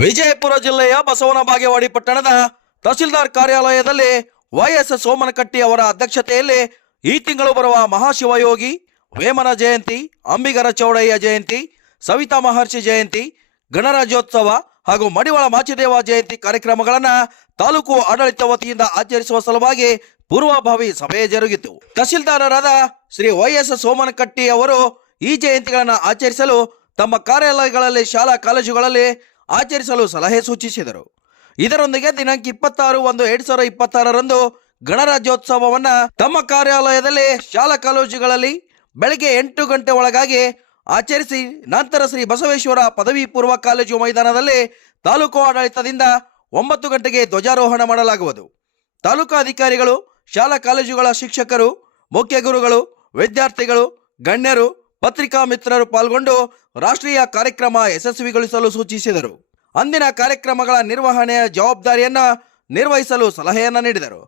ವಿಜಯಪುರ ಜಿಲ್ಲೆಯ ಬಸವನ ಬಾಗೇವಾಡಿ ಪಟ್ಟಣದ ತಹಸೀಲ್ದಾರ್ ಕಾರ್ಯಾಲಯದಲ್ಲಿ ವೈಎಸ್ ಸೋಮನಕಟ್ಟಿ ಅವರ ಅಧ್ಯಕ್ಷತೆಯಲ್ಲಿ ಈ ತಿಂಗಳು ಬರುವ ಮಹಾಶಿವಯೋಗಿ ವೇಮನ ಜಯಂತಿ, ಅಂಬಿಗರ ಚೌಡಯ್ಯ ಜಯಂತಿ, ಸವಿತಾ ಮಹರ್ಷಿ ಜಯಂತಿ, ಗಣರಾಜ್ಯೋತ್ಸವ ಹಾಗೂ ಮಡಿವಾಳ ಮಾಚಿದೇವ ಜಯಂತಿ ಕಾರ್ಯಕ್ರಮಗಳನ್ನು ತಾಲೂಕು ಆಡಳಿತ ವತಿಯಿಂದ ಆಚರಿಸುವ ಸಲುವಾಗಿ ಪೂರ್ವಭಾವಿ ಸಭೆ ಜರುಗಿತು. ತಹಸೀಲ್ದಾರರಾದ ಶ್ರೀ ವೈಎಸ್ ಸೋಮನಕಟ್ಟಿ ಅವರು ಈ ಜಯಂತಿಗಳನ್ನು ಆಚರಿಸಲು ತಮ್ಮ ಕಾರ್ಯಾಲಯಗಳಲ್ಲಿ, ಶಾಲಾ ಕಾಲೇಜುಗಳಲ್ಲಿ ಆಚರಿಸಲು ಸಲಹೆ ಸೂಚಿಸಿದರು. ಇದರೊಂದಿಗೆ ದಿನಾಂಕ 26/1/2026ರಂದು ಗಣರಾಜ್ಯೋತ್ಸವವನ್ನು ತಮ್ಮ ಕಾರ್ಯಾಲಯದಲ್ಲಿ, ಶಾಲಾ ಕಾಲೇಜುಗಳಲ್ಲಿ ಬೆಳಗ್ಗೆ 8 ಗಂಟೆ ಒಳಗಾಗಿ ಆಚರಿಸಿ ನಂತರ ಶ್ರೀ ಬಸವೇಶ್ವರ ಪದವಿ ಪೂರ್ವ ಕಾಲೇಜು ಮೈದಾನದಲ್ಲಿ ತಾಲೂಕು ಆಡಳಿತದಿಂದ 9 ಗಂಟೆಗೆ ಧ್ವಜಾರೋಹಣ ಮಾಡಲಾಗುವುದು. ತಾಲೂಕು ಅಧಿಕಾರಿಗಳು, ಶಾಲಾ ಕಾಲೇಜುಗಳ ಶಿಕ್ಷಕರು, ಮುಖ್ಯ ಗುರುಗಳು, ವಿದ್ಯಾರ್ಥಿಗಳು, ಗಣ್ಯರು, ಪತ್ರಿಕಾ ಮಿತ್ರರು ಪಾಲ್ಗೊಂಡು ರಾಷ್ಟ್ರೀಯ ಕಾರ್ಯಕ್ರಮ ಯಶಸ್ವಿಗೊಳಿಸಲು ಸೂಚಿಸಿದರು. ಅಂದಿನ ಕಾರ್ಯಕ್ರಮಗಳ ನಿರ್ವಹಣೆಯ ಜವಾಬ್ದಾರಿಯನ್ನು ನಿರ್ವಹಿಸಲು ಸಲಹೆಯನ್ನು ನೀಡಿದರು.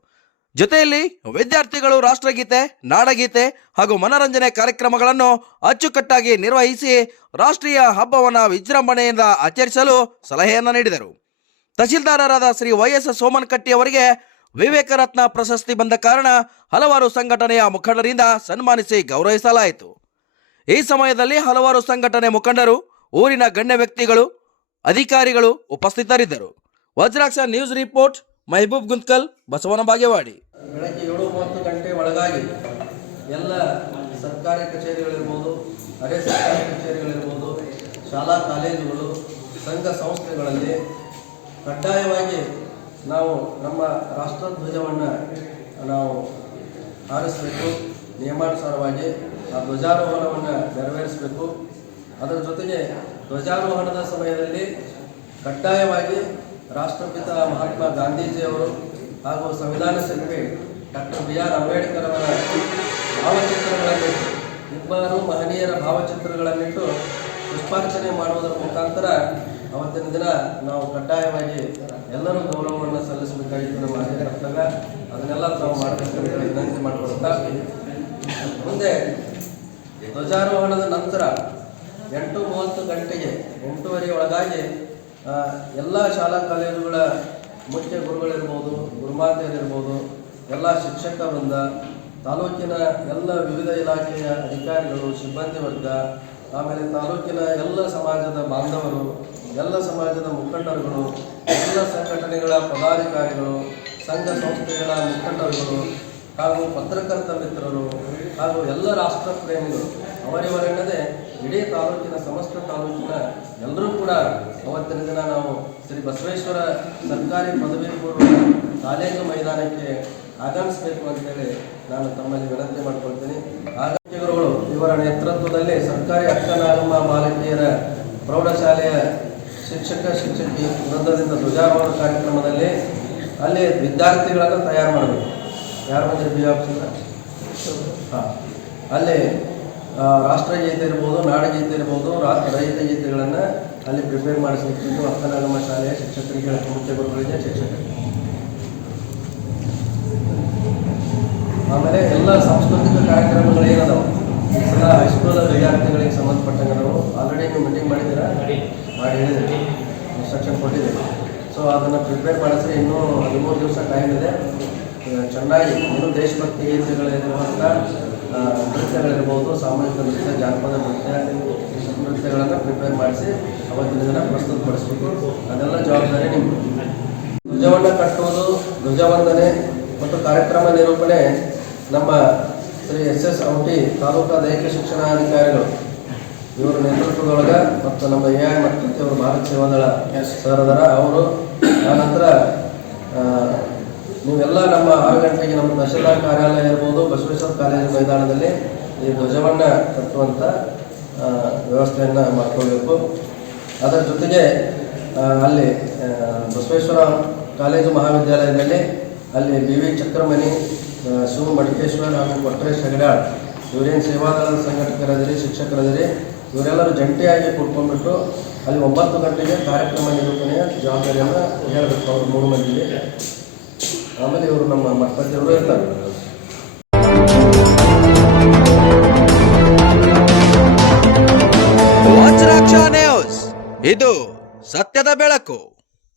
ಜೊತೆಯಲ್ಲಿ ವಿದ್ಯಾರ್ಥಿಗಳು ರಾಷ್ಟ್ರಗೀತೆ, ನಾಡಗೀತೆ ಹಾಗೂ ಮನರಂಜನೆ ಕಾರ್ಯಕ್ರಮಗಳನ್ನು ಅಚ್ಚುಕಟ್ಟಾಗಿ ನಿರ್ವಹಿಸಿ ರಾಷ್ಟ್ರೀಯ ಹಬ್ಬವನ್ನು ವಿಜೃಂಭಣೆಯಿಂದ ಆಚರಿಸಲು ಸಲಹೆಯನ್ನು ನೀಡಿದರು. ತಹಸೀಲ್ದಾರರಾದ ಶ್ರೀ ವೈಎಸ್ ಸೋಮನಕಟ್ಟಿ ಅವರಿಗೆ ವಿವೇಕ ರತ್ನ ಪ್ರಶಸ್ತಿ ಬಂದ ಕಾರಣ ಹಲವಾರು ಸಂಘಟನೆಯ ಮುಖಂಡರಿಂದ ಸನ್ಮಾನಿಸಿ ಗೌರವಿಸಲಾಯಿತು. ಈ ಸಮಯದಲ್ಲಿ ಹಲವಾರು ಸಂಘಟನೆ ಮುಖಂಡರು, ಊರಿನ ಗಣ್ಯ ವ್ಯಕ್ತಿಗಳು, ಅಧಿಕಾರಿಗಳು ಉಪಸ್ಥಿತರಿದ್ದರು. Vajraksha news report, Mehboob Guntakal, Basavana Bagewadi. ಬೆಳಗ್ಗೆ 7-9 ಗಂಟೆ ಒಳಗಾಗಿ ಎಲ್ಲ ಸರ್ಕಾರಿ ಕಚೇರಿಗಳಿರ್ಬೋದು, ಅರೆ ಸರ್ಕಾರಿ ಕಚೇರಿಗಳಿರ್ಬೋದು, ಶಾಲಾ ಕಾಲೇಜುಗಳು, ಸಂಘ ಸಂಸ್ಥೆಗಳಲ್ಲಿ ಕಡ್ಡಾಯವಾಗಿ ನಾವು ನಮ್ಮ ರಾಷ್ಟ್ರಧ್ವಜವನ್ನು ನಾವು ಹಾರಿಸಬೇಕು. ನಿಯಮಾನುಸಾರವಾಗಿ ಆ ಧ್ವಜಾರೋಹಣವನ್ನು ನೆರವೇರಿಸಬೇಕು. ಅದರ ಜೊತೆಗೆ ಧ್ವಜಾರೋಹಣದ ಸಮಯದಲ್ಲಿ ಕಡ್ಡಾಯವಾಗಿ ರಾಷ್ಟ್ರಪಿತ ಮಹಾತ್ಮ ಗಾಂಧೀಜಿಯವರು ಹಾಗೂ ಸಂವಿಧಾನ ಶಿಲ್ಪಿ ಡಾಕ್ಟರ್ BR ಅಂಬೇಡ್ಕರ್ ಅವರ ಭಾವಚಿತ್ರಗಳನ್ನು, ಇಬ್ಬರು ಮಹನೀಯರ ಭಾವಚಿತ್ರಗಳನ್ನಿಟ್ಟು ಪುಷ್ಪಾರ್ಚನೆ ಮಾಡುವುದರ ಮುಖಾಂತರ ಅವತ್ತಿನ ದಿನ ನಾವು ಕಡ್ಡಾಯವಾಗಿ ಎಲ್ಲರೂ ಗೌರವವನ್ನು ಸಲ್ಲಿಸಬೇಕಾಗಿತ್ತು. ನಮ್ಮ ಆದ್ಯ ಕರ್ತವ್ಯ, ಅದನ್ನೆಲ್ಲ ನಾವು ಮಾಡಬೇಕಂತ ವಿನಂತಿ ಮಾಡಿಕೊಳ್ತಾ, ಮುಂದೆ ಧ್ವಜಾರೋಹಣದ ನಂತರ 8:30 ಗಂಟೆಗೆ 8:30 ಒಳಗಾಗಿ ಎಲ್ಲ ಶಾಲಾ ಕಾಲೇಜುಗಳ ಮುಖ್ಯ ಗುರುಗಳಿರ್ಬೋದು, ಗುರುಮಾತೆಯರಿರ್ಬೋದು, ಎಲ್ಲ ಶಿಕ್ಷಕ ವೃಂದ, ತಾಲೂಕಿನ ಎಲ್ಲ ವಿವಿಧ ಇಲಾಖೆಯ ಅಧಿಕಾರಿಗಳು, ಸಿಬ್ಬಂದಿ ವರ್ಗ, ಆಮೇಲೆ ತಾಲೂಕಿನ ಎಲ್ಲ ಸಮಾಜದ ಬಾಂಧವರು, ಎಲ್ಲ ಸಮಾಜದ ಮುಖಂಡರುಗಳು, ಎಲ್ಲ ಸಂಘಟನೆಗಳ ಪದಾಧಿಕಾರಿಗಳು, ಸಂಘ ಸಂಸ್ಥೆಗಳ ಮುಖಂಡರುಗಳು ಹಾಗೂ ಪತ್ರಕರ್ತ ಮಿತ್ರರು ಹಾಗೂ ಎಲ್ಲ ರಾಷ್ಟ್ರ ಪ್ರೇಮಿಗಳು ಅವರಿವರೆನ್ನದೇ ಇಡೀ ತಾಲೂಕಿನ, ಸಮಸ್ತ ತಾಲೂಕಿನ ಎಲ್ಲರೂ ಕೂಡ ಅವತ್ತಿನ ದಿನ ನಾವು ಶ್ರೀ ಬಸವೇಶ್ವರ ಸರ್ಕಾರಿ ಪದವಿ ಪೂರ್ವ ಕಾಲೇಜು ಮೈದಾನಕ್ಕೆ ಆಗಮಿಸಬೇಕು ಅಂತೇಳಿ ನಾನು ತಮ್ಮಲ್ಲಿ ವಿನಂತಿ ಮಾಡ್ಕೊಳ್ತೀನಿ. ಗುರುಗಳು ಇವರ ನೇತೃತ್ವದಲ್ಲಿ ಸರ್ಕಾರಿ ಅಕ್ಕನಾಗಮ್ಮ ಬಾಲಕಿಯರ ಪ್ರೌಢಶಾಲೆಯ ಶಿಕ್ಷಕಿ ವೃಂದದಿಂದ ಧ್ವಜಾರೋಹಣ ಕಾರ್ಯಕ್ರಮದಲ್ಲಿ ಅಲ್ಲಿ ವಿದ್ಯಾರ್ಥಿಗಳನ್ನು ತಯಾರು ಮಾಡಬೇಕು. ಯಾರು ಬಂದರೆ ಬಿ ಆಫೀಸರ್? ಹಾಂ, ಅಲ್ಲಿ ರಾಷ್ಟ್ರಗೀತೆ ಇರ್ಬೋದು, ನಾಡಗೀತೆ ಇರ್ಬೋದು, ರೈತ ಗೀತೆಗಳನ್ನು ಅಲ್ಲಿ ಪ್ರಿಪೇರ್ ಮಾಡಿಸಬೇಕಿದ್ದು ಅಕ್ಕನಾಗಮ್ಮ ಶಾಲೆಯ ಶಿಕ್ಷಕರಿಗೆ, ಮುಖ್ಯ ಗುರುಗಳಿಗೆ, ಶಿಕ್ಷಕರಿಗೆ. ಆಮೇಲೆ ಎಲ್ಲ ಸಾಂಸ್ಕೃತಿಕ ಕಾರ್ಯಕ್ರಮಗಳು ಏನದಾವು ಈ ಸಲ ಹೈಸ್ಕೂಲ್ ವಿದ್ಯಾರ್ಥಿಗಳಿಗೆ ಸಂಬಂಧಪಟ್ಟಂಗೆ ನಾವು ಆಲ್ರೆಡಿ ನೀವು ಮೀಟಿಂಗ್ ಮಾಡಿದ್ದೀರಾ, ಮಾಡಿ ಹೇಳಿದ್ದೀರಿ, ಇನ್ಸ್ಟ್ರಕ್ಷನ್ ಕೊಟ್ಟಿದ್ದೀರಿ. ಸೊ ಅದನ್ನು ಪ್ರಿಪೇರ್ ಮಾಡಿದ್ರೆ ಇನ್ನೂ 13 ದಿವಸ ಟೈಮ್ ಇದೆ. ಚೆನ್ನಾಗಿ ಇನ್ನೂ ದೇಶಭಕ್ತಿ ಗೀತೆಗಳಿರುವಂಥ ನೃತ್ಯಗಳಿರ್ಬೋದು, ಸಾಮೂಹಿಕ ನೃತ್ಯ, ಜಾನಪದ ನೃತ್ಯಗಳನ್ನು ಪ್ರಿಪೇರ್ ಮಾಡಿಸಿ ಅವತ್ತಿನ ದಿನ ಪ್ರಸ್ತುತಪಡಿಸಬೇಕು. ಅದೆಲ್ಲ ಜವಾಬ್ದಾರಿ ನಿಮ್ಮದು. ಧ್ವಜವನ್ನು ಕಟ್ಟುವುದು, ಧ್ವಜವಂದನೆ ಮತ್ತು ಕಾರ್ಯಕ್ರಮ ನಿರೂಪಣೆ ನಮ್ಮ ಶ್ರೀ SS ಔಟಿ ತಾಲೂಕಾ ದೈಹಿಕ ಶಿಕ್ಷಣಾಧಿಕಾರಿಗಳು ಇವರ ನೇತೃತ್ವದೊಳಗೆ ಮತ್ತು ನಮ್ಮ AI ಮತ್ತು ಅವರು ಭಾರತ ಸೇವಾದಳ ಸರ್ ಅದರ ಅವರು. ಆನಂತರ ನೀವೆಲ್ಲ ನಮ್ಮ 6 ಗಂಟೆಗೆ ನಮ್ಮ ತಹಶೀಲ್ದಾರ್ ಕಾರ್ಯಾಲಯ ಇರ್ಬೋದು, ಬಸವೇಶ್ವರ ಕಾಲೇಜು ಮೈದಾನದಲ್ಲಿ ಈ ಧ್ವಜವನ್ನು ಕಟ್ಟುವಂಥ ವ್ಯವಸ್ಥೆಯನ್ನು ಮಾಡಿಕೊಳ್ಬೇಕು. ಅದರ ಜೊತೆಗೆ ಅಲ್ಲಿ ಬಸವೇಶ್ವರ ಕಾಲೇಜು ಮಹಾವಿದ್ಯಾಲಯದಲ್ಲಿ ಅಲ್ಲಿ BV ಚಕ್ರಮಣಿ, ಶಿವ ಮಡಿಕೇಶ್ವರ್ ಹಾಗೂ ಕೊಟ್ರೇಶ್ ಹೆಗಡಾಳ್ ಇವರೇನು ಸೇವಾದಳದ ಸಂಘಟಕರದಿರಿ, ಶಿಕ್ಷಕರದಿರಿ, ಇವರೆಲ್ಲರೂ ಜಂಟಿಯಾಗಿ ಕೂತ್ಕೊಂಡ್ಬಿಟ್ಟು ಅಲ್ಲಿ 9 ಗಂಟೆಗೆ ಕಾರ್ಯಕ್ರಮ ನಿರೂಪಣೆಯ ಜವಾಬ್ದಾರಿಯನ್ನು ಹೇಳಬೇಕು ಅವರು 3 ಮಂದಿಗೆ. ಆಮೇಲೆ ಇವರು ನಮ್ಮ ಮಠಪತಿಯವರು ಇರ್ತಾರೆ. ವಜ್ರಾಕ್ಷ ನ್ಯೂಸ್, ಇದು ಸತ್ಯದ ಬೆಳಕು.